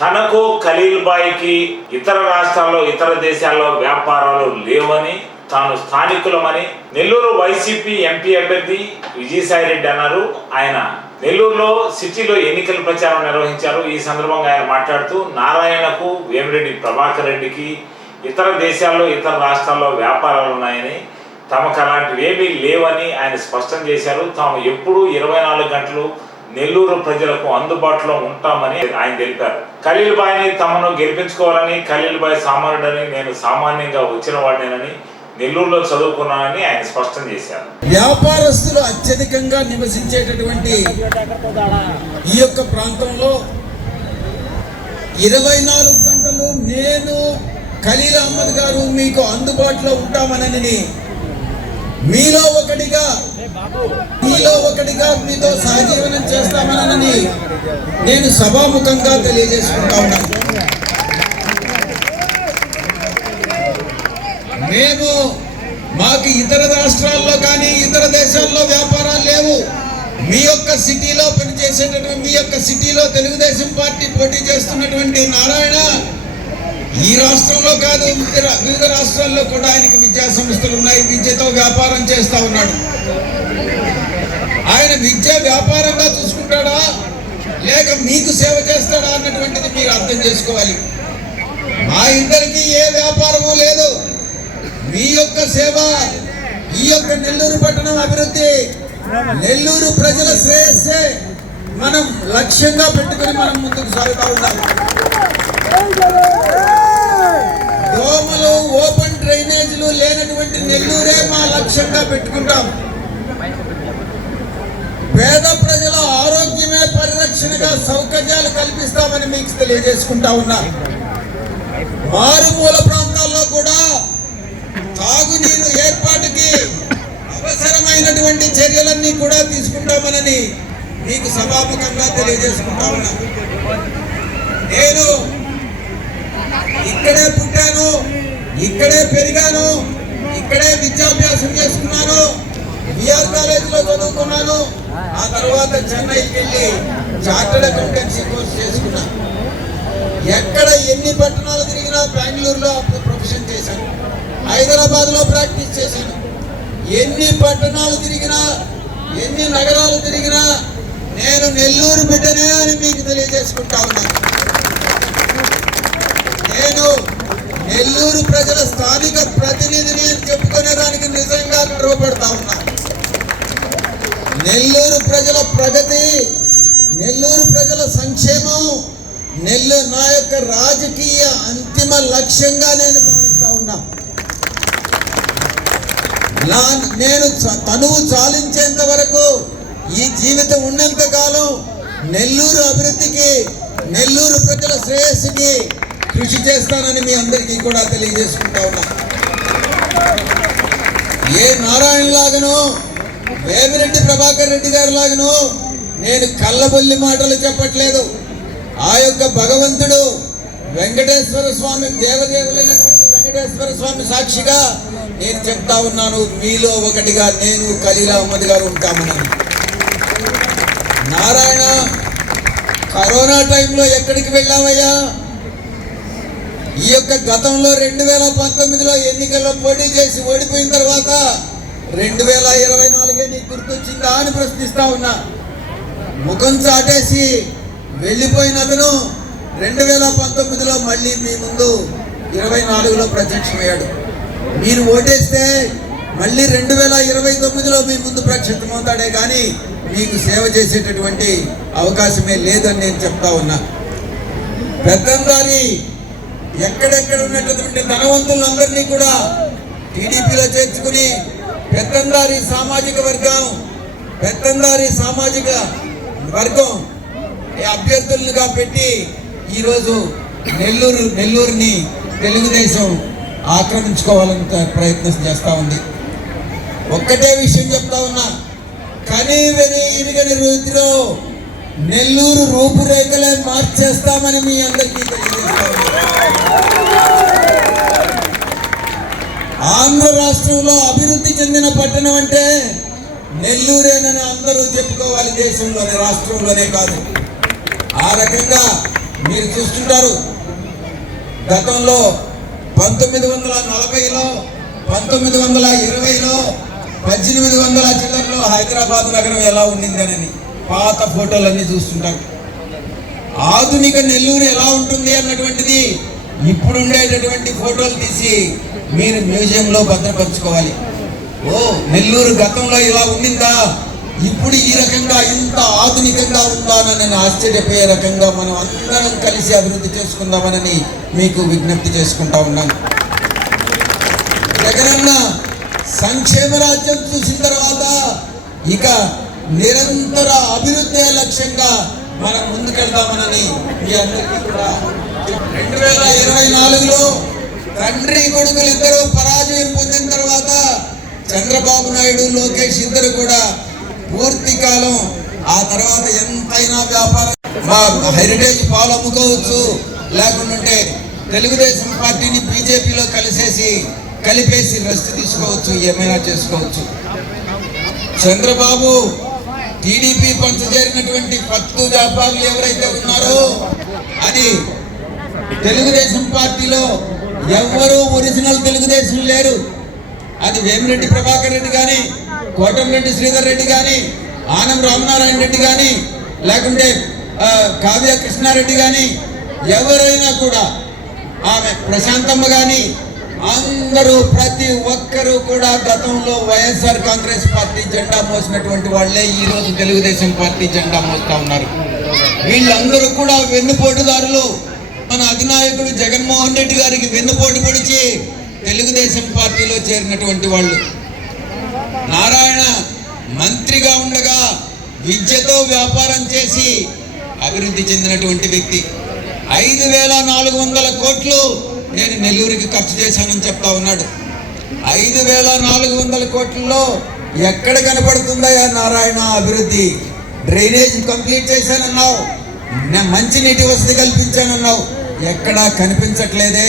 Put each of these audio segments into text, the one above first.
తనకు ఖలీల్ బాయ్కి ఇతర రాష్ట్రాల్లో ఇతర దేశాల్లో వ్యాపారాలు లేవని తాను స్థానికులమని నెల్లూరు వైసీపీ ఎంపీ అభ్యర్థి విజయసాయి రెడ్డి అన్నారు. ఆయన నెల్లూరులో సిటీలో ఎన్నికల ప్రచారం నిర్వహించారు. ఈ సందర్భంగా ఆయన మాట్లాడుతూ నారాయణకు వేమిరెడ్డి ప్రభాకర్ రెడ్డికి ఇతర దేశాల్లో ఇతర రాష్ట్రాల్లో వ్యాపారాలు ఉన్నాయని తమకు అలాంటివి ఏమీ లేవని ఆయన స్పష్టం చేశారు. తాము ఎప్పుడూ ఇరవై నాలుగు గంటలు నెల్లూరు ప్రజలకు అందుబాటులో ఉంటామని ఆయన తెలిపారు. ఖలీల్ బాయ్ని తమను గెలిపించుకోవాలని ఖలీల్ బాయ్ సామాన్యుడని నేను సామాన్యంగా వచ్చిన వాడినని నెల్లూరులో చదువుకున్నానని ఆయన స్పష్టం చేశారు. వ్యాపారస్తులు అత్యధికంగా నివసించేటటువంటి ఈ యొక్క ప్రాంతంలో ఇరవై నాలుగు గంటలు నేను ఖలీల్ అహ్మద్ గారు మీకు అందుబాటులో ఉంటామనని మీలో ఒకటిగా మీలో ఒకటిగా మీతో సహజీవనం చేస్తామనని నేను సభాముఖంగా తెలియజేసుకుంటా ఉన్నాను. మేము మాకు ఇతర రాష్ట్రాల్లో కానీ ఇతర దేశాల్లో వ్యాపారాలు లేవు. మీ యొక్క సిటీలో పనిచేసేటటువంటి మీ యొక్క సిటీలో తెలుగుదేశం పార్టీ పోటీ చేస్తున్నటువంటి నారాయణ ఈ రాష్ట్రంలో కాదు వివిధ రా- వివిధ రాష్ట్రాల్లో కూడా ఆయనకి విద్యా సంస్థలు ఉన్నాయి. విద్యతో వ్యాపారం చేస్తా ఉన్నాడు. ఆయన విద్య వ్యాపారంగా చూసుకుంటాడా? లేక మీకు సేవ చేస్తాడా అన్నటువంటిది మీరు అర్థం చేసుకోవాలి. మా ఇద్దరికి ఏ వ్యాపారము లేదు. మీ యొక్క సేవ ఈ యొక్క నెల్లూరు పట్టణం అభివృద్ధి. నెల్లూరు ప్రజల శ్రేయస్సే మనం లక్ష్యంగా పెట్టుకొని మనం ముందుకు సాగుతా ఉన్నాం. దోమలు ఓపెన్ డ్రైనేజీలు లేనటువంటి నెల్లూరే మా లక్ష్యంగా పెట్టుకుంటాం. పేద ప్రజల ఆరోగ్యమే పరిరక్షణగా సౌకర్యాలు కల్పిస్తామని మీకు తెలియజేసుకుంటా ఉన్నా. మారుమూల ప్రాంతాల్లో కూడా తాగునీరు ఏర్పాటుకి అవసరమైనటువంటి చర్యలన్నీ కూడా తీసుకుంటామనని మీకు సభాముఖంగా తెలియజేసుకుంటా ఉన్నా. నేను ఇక్కడే పుట్టాను ఇక్కడే పెరిగాను ఇక్కడే విద్యాభ్యాసం చేసుకున్నాను బిఆర్ కాలేజీలో చదువుకున్నాను. ఆ తర్వాత చెన్నైకి వెళ్ళి చార్టర్డ్ అకౌంటెన్సీ కోర్స్ చేసుకున్నా. ఎక్కడ ఎన్ని పట్టణాలు తిరిగినా బెంగళూరులో అప్పుడు ప్రొఫెషన్ చేశాను. హైదరాబాద్లో ప్రాక్టీస్ చేశాను. ఎన్ని పట్టణాలు తిరిగినా ఎన్ని నగరాలు తిరిగినా నేను నెల్లూరు బిడ్డనే అని మీకు తెలియజేసుకుంటా ఉన్నాను నేను నెల్లూరు ప్రజల స్థానిక ప్రతినిధిని అని చెప్పుకునే దానికి నిజంగా గర్వపడతా ఉన్నా. నెల్లూరు ప్రజల ప్రగతి నెల్లూరు ప్రజల సంక్షేమం నెల్లూరు నా యొక్క రాజకీయ అంతిమ లక్ష్యంగా నేను భావిస్తా ఉన్నా. నా నేను చ- తనువు చాలించేంత వరకు ఈ జీవితం ఉన్నంత కాలం నెల్లూరు అభివృద్ధికి నెల్లూరు ప్రజల శ్రేయస్సుకి కృషి చేస్తానని మీ అందరికీ కూడా తెలియజేసుకుంటా ఉన్నా. ఏ నారాయణ లాగనో వేమిరెడ్డి ప్రభాకర్ రెడ్డి గారి లాగనో నేను కళ్ళబొల్లి మాటలు చెప్పట్లేదు. ఆ యొక్క భగవంతుడు వెంకటేశ్వర స్వామి దేవదేవులైనటువంటి వెంకటేశ్వర స్వామి సాక్షిగా నేను చెప్తా ఉన్నాను. మీలో ఒకటిగా నేను ఖలీల్ అహ్మద్ గారు ఉంటామని నారాయణ కరోనా టైంలో ఎక్కడికి వెళ్ళావయ్యా? ఈ యొక్క గతంలో రెండు వేల పంతొమ్మిదిలో ఎన్నికల్లో పోటీ చేసి ఓడిపోయిన తర్వాత రెండు వేల ఇరవై నాలుగే నీకు గుర్తొచ్చిందా అని ప్రశ్నిస్తా ఉన్నా. ముఖం చాటేసి వెళ్ళిపోయిన అతను రెండు వేల పంతొమ్మిదిలో మళ్ళీ మీ ముందు ఇరవై నాలుగులో ప్రత్యక్షమయ్యాడు. మీరు ఓటేస్తే మళ్ళీ రెండు వేల ఇరవై తొమ్మిదిలో మీ ముందు ప్రత్యక్షమవుతాడే కానీ మీకు సేవ చేసేటటువంటి అవకాశమే లేదని నేను చెప్తా ఉన్నా. పెద్దందారి ఎక్కడెక్కడ ఉన్నటువంటి ధనవంతులందరినీ కూడా టీడీపీలో చేర్చుకుని పెత్తందారి సామాజిక వర్గం పెత్తందారి సామాజిక వర్గం ఈ అభ్యర్థులుగా పెట్టి ఈరోజు నెల్లూరు నెల్లూరుని తెలుగుదేశం ఆక్రమించుకోవాలని ప్రయత్నం చేస్తూ ఉంది. ఒక్కటే విషయం చెప్తా ఉన్నా కనీ విని ఇరుగని రీతిలో నెల్లూరు రూపురేఖలే మార్చేస్తామని మీ అందరికీ తెలియజేస్తా ఆంధ్ర రాష్ట్రంలో అభివృద్ధి చెందిన పట్టణం అంటే నెల్లూరేనని అందరూ చెప్పుకోవాలి దేశంలోనే రాష్ట్రంలోనే కాదు. ఆ రకంగా మీరు చూస్తుంటారు. గతంలో పంతొమ్మిది వందల నలభైలో పంతొమ్మిది వందల ఇరవైలో పద్దెనిమిది వందల చిల్లరలో హైదరాబాద్ నగరం ఎలా ఉండిందనని పాత ఫోటోలన్నీ చూస్తుంటారు. ఆధునిక నెల్లూరు ఎలా ఉంటుంది అన్నటువంటిది ఇప్పుడు ఉండేటటువంటి ఫోటోలు తీసి మీరు మ్యూజియంలో భద్రపరచుకోవాలి. ఓ నెల్లూరు గతంలో ఇలా ఉండిందా? ఇప్పుడు ఈ రకంగా ఇంత ఆధునికంగా ఉందా అని నేను ఆశ్చర్యపోయే రకంగా మనం అందరం కలిసి అభివృద్ధి చేసుకుందామని మీకు విజ్ఞప్తి చేసుకుంటా ఉన్నాను. జగనన్న సంక్షేమ రాజ్యం చూసిన తర్వాత ఇక నిరంతర అభివృద్ధి లక్ష్యంగా మనం ముందుకెళ్తామనని మీ అందరికీ కూడా రెండు వేల ఇరవై నాలుగులో తండ్రి కొడుకులు ఇద్దరు పరాజయం పొందిన తర్వాత చంద్రబాబు నాయుడు లోకేష్ ఇద్దరు కూడా పూర్తి కాలం ఆ తర్వాత ఎంతైనా వ్యాపారం మా హెరిటేజ్ పాలు అమ్ముకోవచ్చు. లేకుంటే తెలుగుదేశం పార్టీని బీజేపీలో కలిసేసి కలిపేసి రెస్ట్ తీసుకోవచ్చు ఏమైనా చేసుకోవచ్చు. చంద్రబాబు టీడీపీ పంచజేరినటువంటి పత్తు వ్యాపారులు ఎవరైతే ఉన్నారో అది తెలుగుదేశం పార్టీలో ఎవ్వరూ ఒరిజినల్ తెలుగుదేశం లేరు. అది వేమిరెడ్డి ప్రభాకర్ రెడ్డి కానీ కోటంరెడ్డి శ్రీధర్ రెడ్డి కానీ ఆనం రామనారాయణ రెడ్డి కానీ లేకుంటే కావ్య కృష్ణారెడ్డి కానీ ఎవరైనా కూడా ఆమె ప్రశాంతమ్మ కానీ అందరూ ప్రతి ఒక్కరూ కూడా గతంలో వైఎస్ఆర్ కాంగ్రెస్ పార్టీ జెండా మోసినటువంటి వాళ్ళే ఈ రోజు తెలుగుదేశం పార్టీ జెండా మోస్తా ఉన్నారు. వీళ్ళందరూ కూడా వెన్నుపోటుదారులు. మన అధినాయకుడు జగన్మోహన్ రెడ్డి గారికి వెన్నుపోటు పొడిచి తెలుగుదేశం పార్టీలో చేరినటువంటి వాళ్ళు. నారాయణ మంత్రిగా ఉండగా విద్యతో వ్యాపారం చేసి అభివృద్ధి చెందినటువంటి వ్యక్తి. ఐదు వేల నాలుగు వందల కోట్లు నేను నెల్లూరుకి ఖర్చు చేశానని చెప్తా ఉన్నాడు. ఐదు వేల నాలుగు వందల కోట్లలో ఎక్కడ కనపడుతుందయ్యా నారాయణ అభివృద్ధి? డ్రైనేజ్ కంప్లీట్ చేశానన్నావు. మంచి మంచినీటి వసతి కల్పించానన్నావు. ఎక్కడా కనిపించట్లేదే.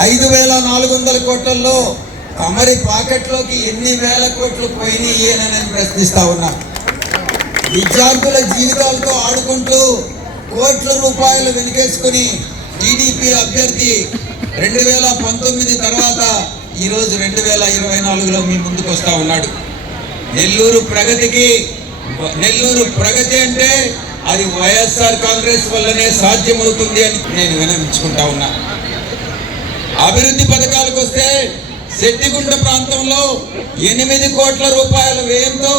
ఐదు వేల నాలుగు వందల కోట్లలో తమరి పాకెట్లోకి ఎన్ని వేల కోట్లు పోయినాయి అని నేను ప్రశ్నిస్తా ఉన్నా. విద్యార్థుల జీవితాలతో ఆడుకుంటూ కోట్ల రూపాయలు వెనుకేసుకుని టీడీపీ అభ్యర్థి రెండు వేల పంతొమ్మిది తర్వాత ఈరోజు రెండు వేల ఇరవై నాలుగులో మీ ముందుకు వస్తూ ఉన్నాడు. నెల్లూరు ప్రగతికి నెల్లూరు ప్రగతి అంటే అది వైఎస్ఆర్ కాంగ్రెస్ వల్లనే సాధ్యమవుతుంది అని నేను వినమించుకుంటా ఉన్నా. అభివృద్ధి పథకాలకు వస్తే శెట్టిగుంట ప్రాంతంలో ఎనిమిది కోట్ల రూపాయల వ్యయంతో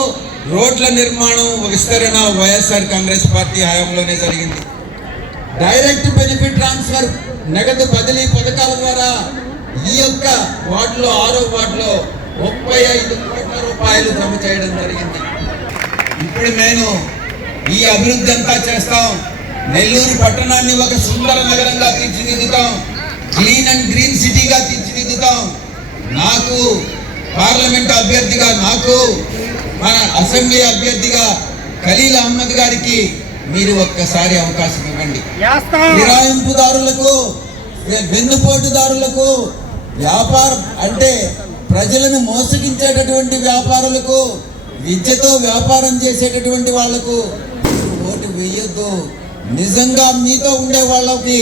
రోడ్ల నిర్మాణం విస్తరణ వైఎస్ఆర్ కాంగ్రెస్ పార్టీ హయాంలోనే జరిగింది. డైరెక్ట్ బెనిఫిట్ ట్రాన్స్ఫర్ నగదు బదిలీ పథకాల ద్వారా ఈ యొక్క వార్డులో ఆరో వార్డులో ముప్పై ఐదు కోట్ల రూపాయలు జమ చేయడం జరిగింది. ఇప్పుడు నేను ఈ అభివృద్ధి అంతా చేస్తాం. నెల్లూరు పట్టణాన్ని ఒక సుందర నగరంగా తీర్చిదిద్దుతాం. క్లీన్ అండ్ గ్రీన్ సిటీగా తీర్చిదిద్దుతాం. నాకు పార్లమెంట్ అభ్యర్థిగా నాకు మన అసెంబ్లీ అభ్యర్థిగా ఖలీల్ అహ్మద్ గారికి మీరు ఒక్కసారి అవకాశం ఇవ్వండి. ఫిరాయింపుదారులకు వెన్నుపోటుదారులకు వ్యాపారం అంటే ప్రజలను మోసగించేటటువంటి వ్యాపారులకు విద్యతో వ్యాపారం చేసేటటువంటి వాళ్ళకు ఓటు వేయొద్దు. నిజంగా మీతో ఉండే వాళ్ళకి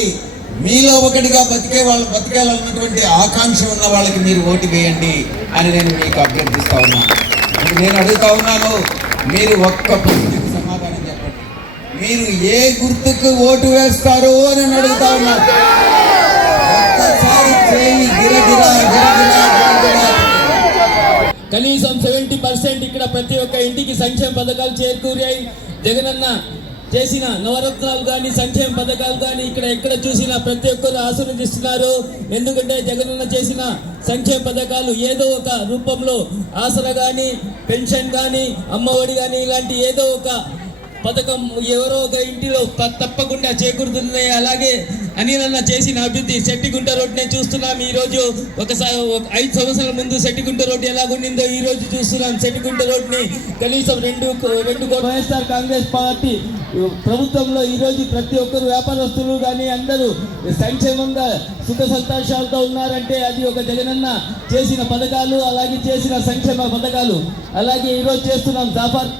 మీలో ఒకటిగా బతికే వాళ్ళు బతికేయాలన్నటువంటి ఆకాంక్ష ఉన్న వాళ్ళకి మీరు ఓటు వేయండి అని నేను మీకు అభ్యర్థిస్తా ఉన్నా. ఇప్పుడు నేను అడుగుతా ఉన్నాను మీరు ఒక్క మీరు ఏ గుర్తుకు ఓటు వేస్తారు అని అడుగుతా ఉన్నారు ఒక్కసారి చేయి గిరగిరా గిరగిరా కనీసం సెవెంటీ పర్సెంట్ ఇక్కడ ప్రతి ఒక్క ఇంటికి సంక్షేమ పథకాలు చేకూరాయి. జగనన్న చేసిన నవరత్నాలు కానీ సంక్షేమ పథకాలు కానీ ఇక్కడ ఎక్కడ చూసినా ప్రతి ఒక్కరు ఆశీర్వదిస్తున్నారు. ఎందుకంటే జగనన్న చేసిన సంక్షేమ పథకాలు ఏదో ఒక రూపంలో ఆసర కానీ పెన్షన్ కానీ అమ్మఒడి కానీ ఇలాంటి ఏదో ఒక పథకం ఎవరో ఒక ఇంటిలో తప్పకుండా చేకూరుతుంది. అలాగే అనిలన్న చేసిన అభివృద్ధి సెట్టిగుంట రోడ్నే చూస్తున్నాం. ఈరోజు ఒకసారి ఐదు సంవత్సరాల ముందు సెట్టిగుంట రోడ్ ఎలాగుండిందో ఈ రోజు చూస్తున్నాం. శెట్టిగుంట రోడ్ని కనీసం రెండు రెండు వైఎస్ఆర్ కాంగ్రెస్ పార్టీ ప్రభుత్వంలో ఈరోజు ప్రతి ఒక్కరు వ్యాపారస్తులు కానీ అందరూ సంక్షేమంగా సుఖ సంతోషాలతో ఉన్నారంటే అది ఒక జగనన్న చేసిన పథకాలు అలాగే చేసిన సంక్షేమ పథకాలు. అలాగే ఈరోజు చేస్తున్నాం జాఫర్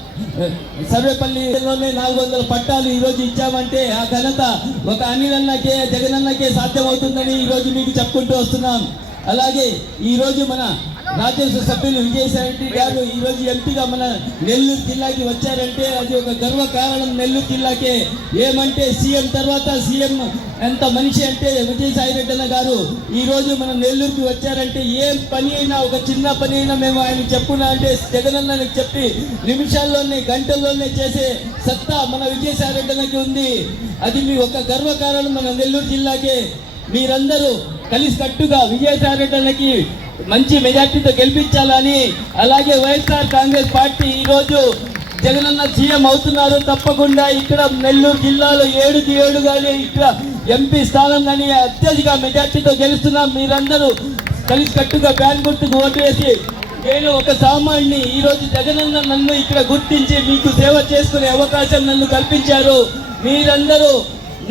సర్వేపల్లిలోనే నాలుగు వందల పట్టాలు ఈరోజు ఇచ్చామంటే ఆ ఘనత ఒక అనిలన్నకే జగనన్నకే సాధ్యమవుతుందని ఈ రోజు మీకు చెప్పుకుంటూ వస్తున్నాం. అలాగే ఈ రోజు మన రాజ్యసభ సభ్యులు విజయసాయి రెడ్డి గారు ఈ రోజు ఎంపీగా మన నెల్లూరు జిల్లాకి వచ్చారంటే అది ఒక గర్వ కారణం నెల్లూరు జిల్లాకే. ఏమంటే సీఎం తర్వాత సీఎం ఎంత మనిషి అంటే విజయసాయి రెడ్డి అన్న గారు ఈ రోజు మన నెల్లూరుకి వచ్చారంటే ఏం పని అయినా ఒక చిన్న పని అయినా మేము ఆయన చెప్పున్నా అంటే జగనన్నకి చెప్పి నిమిషాల్లోనే గంటల్లోనే చేసే సత్తా మన విజయసాయి రెడ్డి అన్నకి ఉంది. అది మీ ఒక గర్వ కారణం మన నెల్లూరు జిల్లాకే. మీరందరూ కలిసికట్టుగా విజయసాయి రెడ్డి మంచి మెజార్టీతో గెలిపించాలని అలాగే వైఎస్ఆర్ కాంగ్రెస్ పార్టీ ఈరోజు జగనన్న సీఎం అవుతున్నారు. తప్పకుండా ఇక్కడ నెల్లూరు జిల్లాలో ఏడుకి ఏడు కానీ ఇక్కడ ఎంపీ స్థానం కానీ అత్యధిక మెజార్టీతో గెలుస్తున్నాం. మీరందరూ కలిసి కట్టుగా బ్యాన్ గుర్తుకు ఓటు వేసి నేను ఒక సామాన్ని ఈరోజు జగనన్న నన్ను ఇక్కడ గుర్తించి మీకు సేవ చేసుకునే అవకాశం నన్ను కల్పించారు. మీరందరూ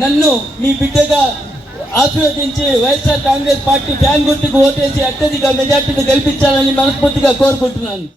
నన్ను మీ బిడ్డగా ఆశీర్వదించి వైఎస్ఆర్ కాంగ్రెస్ పార్టీ ఫ్యాన్ గుర్తుకు ఓటేసి అత్యధిక మెజార్టీని గెలిపించాలని మనస్ఫూర్తిగా కోరుకుంటున్నాను.